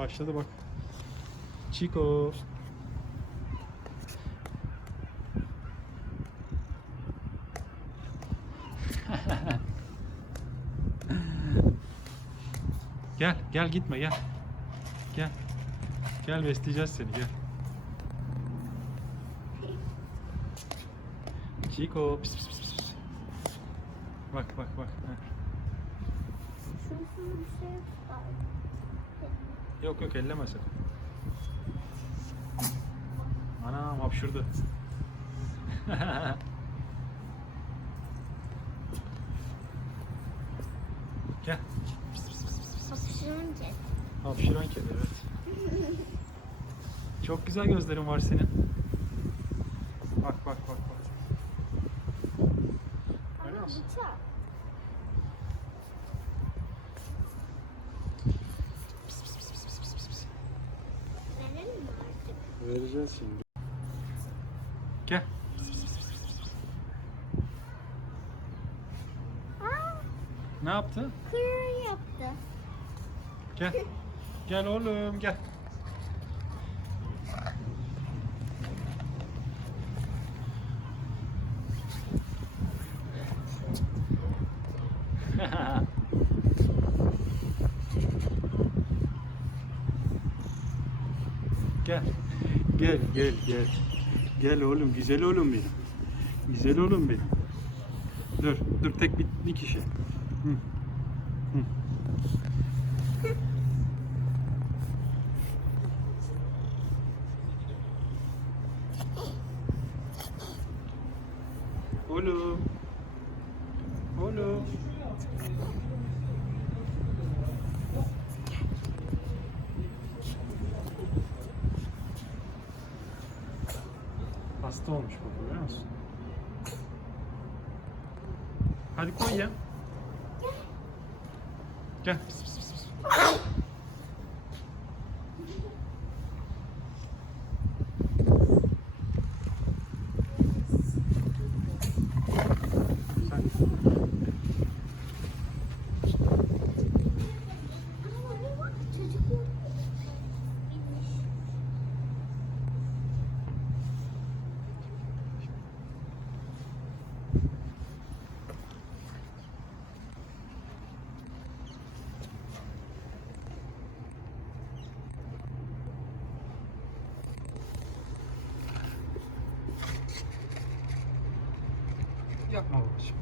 Başladı bak. Chico. Gel, gel gitme gel. Gel. Gel besleyeceğiz seni gel. Chico. Pis pis pis pis. Bak bak bak. Şurasında bir şey var. Yok yok elleme sakın. Anam hapşurdu. Gel. Hapşırınca. Hapşıran kedi evet. Çok güzel gözlerin var senin. Bak bak bak bak. Ama bıçak. Verelim mi artık? Vereceğiz şimdi. Gel. Aa, Ne yaptı? kırır yaptı. Gel. Gel oğlum gel. Gel. Gel gel gel. Gel oğlum güzel oğlum benim. Güzel oğlum benim. Dur dur tek bir kişi. Hı. Hı. Oğlum. Oğlum. Hasta olmuş baba biliyor musun? Hadi koy ya. Gel. Pis, pis, pis, pis. Sen. Ama bak çocuk yok. Yapma babacığım.